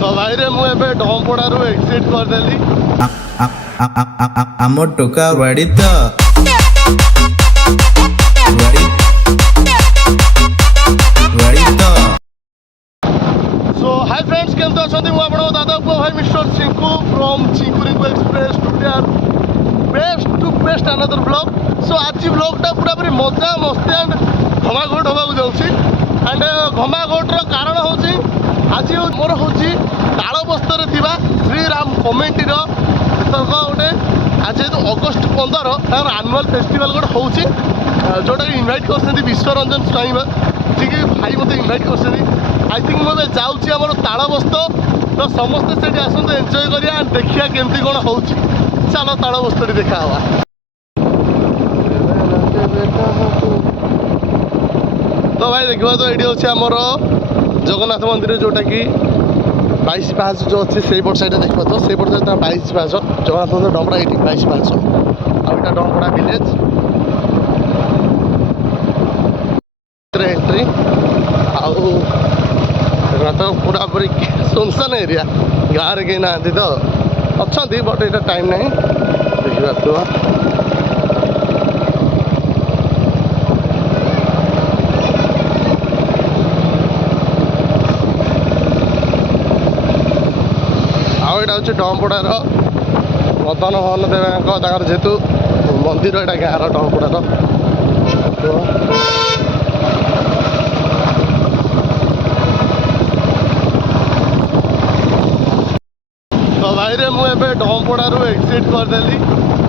तो भाई रे मु एबे ढमपड़ारू एक्सिट करदेली ଆମ ଟୋକା ବାଡ଼ି ତ ବାଡ଼ି ତ सो हाय फ्रेंड्स केमते अछंती मु आपन दादा को भाई mister Chinku from Chinku Rinku express to best to best another blog. So आज ब्लॉगटा पूरा पूरी मजा मस्ती एंड घमाघोट होबाक जाउछि एंड घमाघोटर कारण होछि आज मोर होछि तालबस्तर थिबा श्रीराम कमिटीर एतक गोटे आज अगस्ट 15 तार आनुआल फेस्टिवल गोटे होछि जोटा इनवाइट करछन्ती विश्वरंजन स्वाई जी भाई मत इनवाइट करछन्ती। आई थिंक मुझे जाऊँगी आम तालबस्त तो समस्ते से आसते एंजय करिया देखिया केमती कौन हो चलो तालबस्त देखा हवा। तो भाई देखा तो ये हूँ आमर जगन्नाथ मंदिर जोटा कि 22 पाहाच जो अच्छे से पट साइड देखा तो से पट 22 पाहाच जगन्नाथ मंदिर डमपड़ा ये 22 पाहाच आटा डमपड़ा विलेज एंट्री आउ तो पूरा पूरी सुनसान एरिया गाँव कहीं ना तो अच्छा बट ये टाइम नहीं देखा तो आउ ये हूँ डमपड़ार मदन मोहन देव जेहेतु मंदिर यहाँ गाँव डमपड़ार तो भाई रे मु एबे ढमपड़ारू एक्सिट करदेली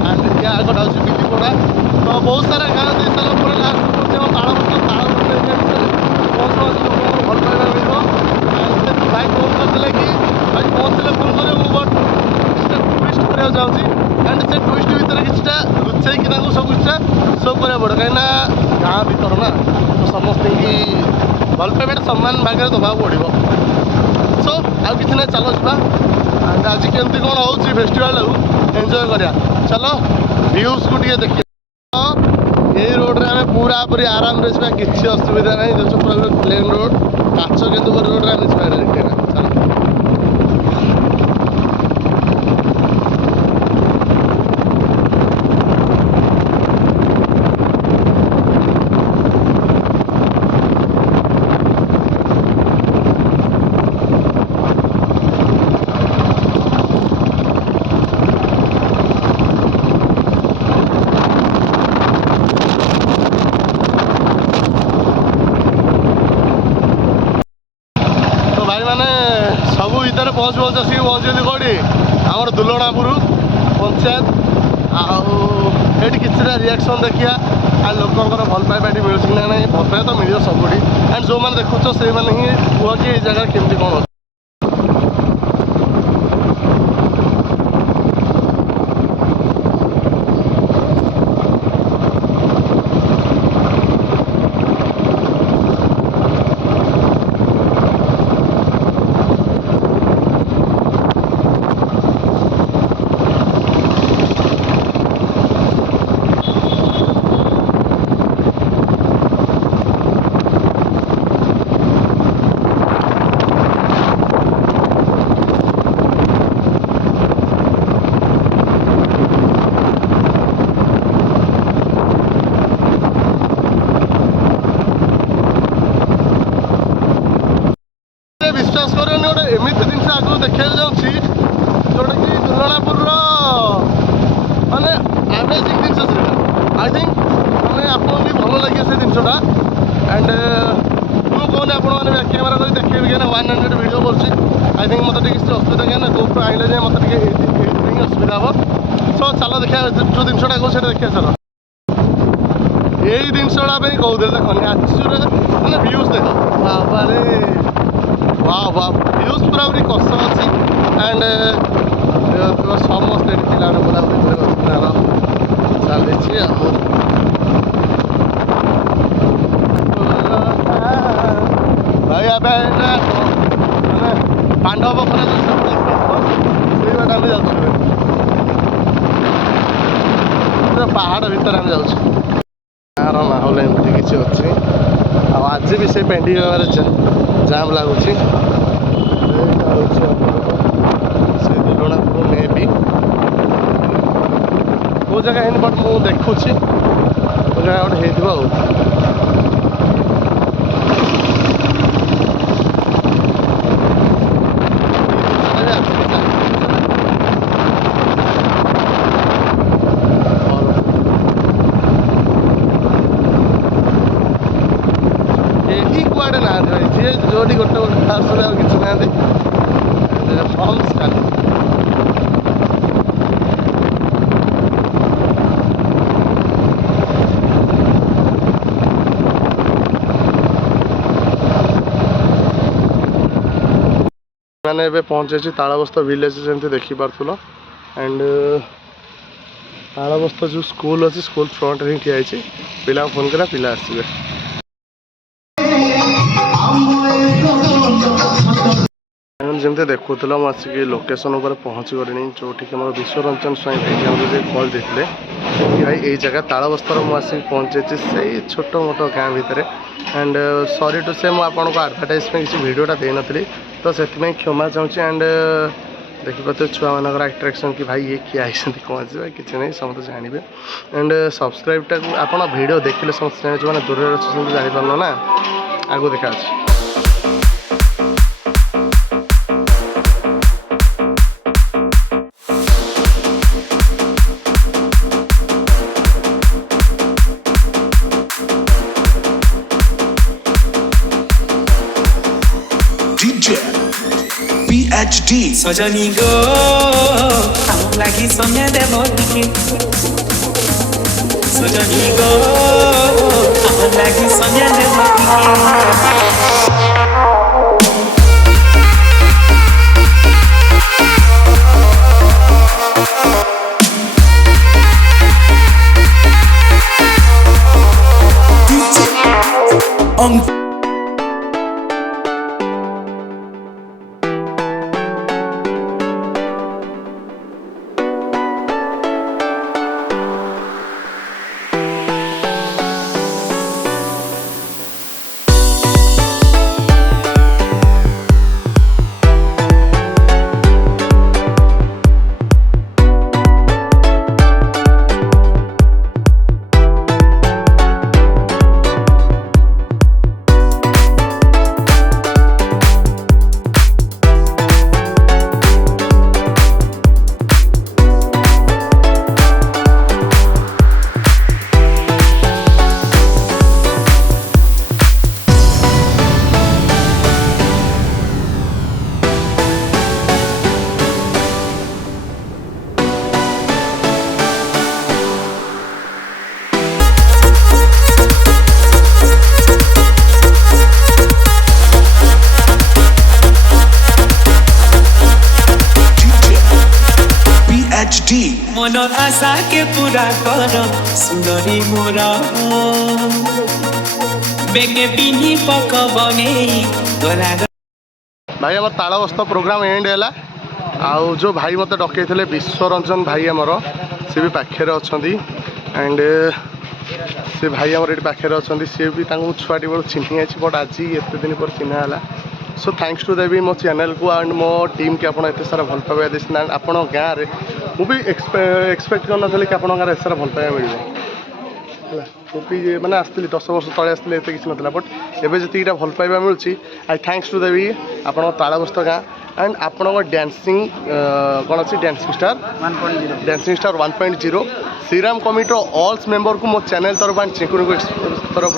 एंड या आगटा हूँ बिलीपड़ा। तो बहुत सारा गाँव दे सारा पर लास्ट पहुँचे तालबस्त भल पाइबा मिले भाई फोन करते कि भाई पहुँचले फोन कर बट टूरिस्ट कराया चाहूँगी एंड से टूरिस्ट भितर किसी लुचेकी सब किसी शो करा पड़े कहीं गाँ भर ना तो समस्त भल पाइबा सम्मान भाग दबा पड़ो। सो आउ कि ना चलो जा आज केमती कौन हो फेस्टिवल एंजय करिया चलो व्यूज को टे देखिए। यही रोड रे हमें पूरा पूरी आराम से जा किसी असुविधा नहीं देखो पूरा प्लेन रोड काच केन्दुपुर रोड रे हमें चलो सबू भितर पहुँच पहुँच आसिक पहुँचती कौटी आमर दुलनापुर पंचायत आठ किसी रिएक्शन देखिया आ लोकर भल पाइबा मिलूँ ना ना भल पाइबा तो मिल सबुठ एंड जो मैंने देखुच से ही कह कि ये जगह केमती कौन विश्वास कर गोटे एमती जिन आगे देखा जाऊँगी जोटा कि दुलनापुर माने एवरेजिंग जिन आई थिंक मैंने आपको भी भल लगे से जिनटा एंड मुझे कहूँ आपने बैक कैमेरा कर देखिए क्या 100 वीडियो कर आई थिंक मतलब किसी असुविधा क्या गोप्रो आइले जाए मतलब ये असुविधा हम सो चलो देखा जो जिनटा कहूँ देखिए चलो यही जिनटा कहते देख नेचुरल मैंने व्यूज देख बाबा वाह वाह व्यूज पूरा पूरी कष्ट अच्छी एंड समस्त पिला बुलाबुली चली भाई मैंने पांडव बखरा से बाटे आम जाऊँ पहाड़ भितर आम जाऊँ गाँव माहौल एमती किसी अच्छी आज भी से पेंडिंग जाम लगुच ଜାଗା ହେଇନି ବଟ୍ ମୁଁ ଦେଖୁଛି କେଉଁ ଜାଗା ଗୋଟେ ହେଇଥିବ ଆଉ। କେହି କୁଆଡ଼େ ନାହାନ୍ତି ଭାଇ, ଯିଏ ଯୋଉଠି ଗୋଟେ ଆସୁଥିଲେ ଆଉ କିଛି ନାହାନ୍ତି। ଫର୍ମସ୍ ଖାଲି ମାନେ ଏବେ ପହଞ୍ଚିଛି ତାଳବସ୍ତ ଭିଲେଜ ଯେମିତି ଦେଖିପାରୁଥିଲ। ଆଣ୍ଡ ତାଳବସ୍ତ ଯେଉଁ ସ୍କୁଲ ଅଛି ସ୍କୁଲ ଫ୍ରଣ୍ଟରେ ହିଁ ଠିଆ ହେଇଛି। ପିଲାଙ୍କୁ ଫୋନ୍ କରା ପିଲା ଆସିବେ। ଯେମିତି ଦେଖୁଥିଲ ମୁଁ ଆସିକି ଲୋକେସନ୍ ଉପରେ ପହଞ୍ଚି ଗଲିଣି, ଯେଉଁଠିକି ଆମର ବିଶ୍ୱରଞ୍ଜନ ସ୍ୱାଇଁ ଭାଇ ଆମକୁ ଯେ କଲ୍ ଦେଇଥିଲେ କି ଭାଇ ଏଇ ଜାଗା ତାଳବସ୍ତର ମୁଁ ଆସିକି ପହଞ୍ଚିଛି ସେଇ ଛୋଟ ମୋଟ ଗାଁ ଭିତରେ। ଆଣ୍ଡ ସରି ଟୁ ସେ ମୁଁ ଆପଣଙ୍କୁ ଆଡ଼ଭର୍ଟାଇଜ୍ ପାଇଁ କିଛି ଭିଡ଼ିଓଟା ଦେଇନଥିଲି, ତ ସେଥିପାଇଁ କ୍ଷମା ଚାହୁଁଛି। ଆଣ୍ଡ ଦେଖିପାରୁଥିବେ ଛୁଆମାନଙ୍କର ଆଟ୍ରାକ୍ସନ୍ କି ଭାଇ ଇଏ କିଏ ଆଇଛନ୍ତି କ'ଣ ଅଛି, ଭାଇ କିଛି ନାହିଁ ସମସ୍ତେ ଜାଣିବେ। ଆଣ୍ଡ ସବସ୍କ୍ରାଇବ୍ଟାକୁ ଆପଣ ଭିଡ଼ିଓ ଦେଖିଲେ ସମସ୍ତେ ଜାଣିବେ, ଯେଉଁମାନେ ଦୂରରେ ଅଛନ୍ତି ଜାଣିପାରୁନ ନା, ଆଗକୁ ଦେଖାଅଛି। DJ PhD सजनी गो हम लागि समय देव टिके सजनी गो हम लागि समय देव DJ on PhD मन आशा के पूरा कर सुंदरी मोरा बेगे पिनी पक बने तोरा भाई आम तालबस्त प्रोग्राम एंड है। आउ जो भाई मत डकई विश्वरंजन भाई आमर सी भी पाखे अच्छा। एंड से भाई आमर ये पाखे अच्छा, सी भी छुआटी बेलू चिन्ह आई बट आज एत दिन पर चिन्ह है। सो थैंक्स टू देवी मो चैनल को एंड मो टीम के आप एत सारा भल पाइबा देते हैं। आप गाँव में मुझे एक्सपेक्ट कर नी कि आप गाँव सारा भल पाइबा मिले मैंने आसती 10 वर्ष तले आसती एत किसी नाला बट एवं जी भल पाइबा मिलूँ आई थैंक्स टू देवी आप तालबस्त गाँ एंड आपण डांसिंग कौन अच्छी डांसिंग स्टार 1.0 श्रीराम कमिटर ऑल्स मेंबर को मो चैनल तरफ एंड चिंकुनी तरफ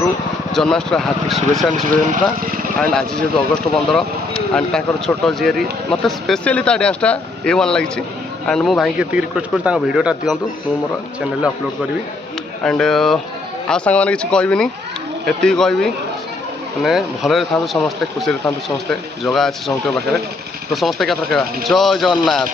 जन्माष्टमी हार्दिक शुभेच्छा शुभेच्छा। एंड आज जेहतु अगस्ट 15 एंड तर छोट झीरी मत स्पेशली डांसटा A1 लगी। एंड मो भाई के रिक्वेस्ट कर भिडियोटा दिंतु मु मोर चैनल अपलोड करी। एंड आ सांग मैंने किसी कहबी एति कहबी मैंने भलरे था समस्ते खुशी था समस्ते जगह अच्छे समस्त पाखे तो समस्ते क्या जय जगन्नाथ।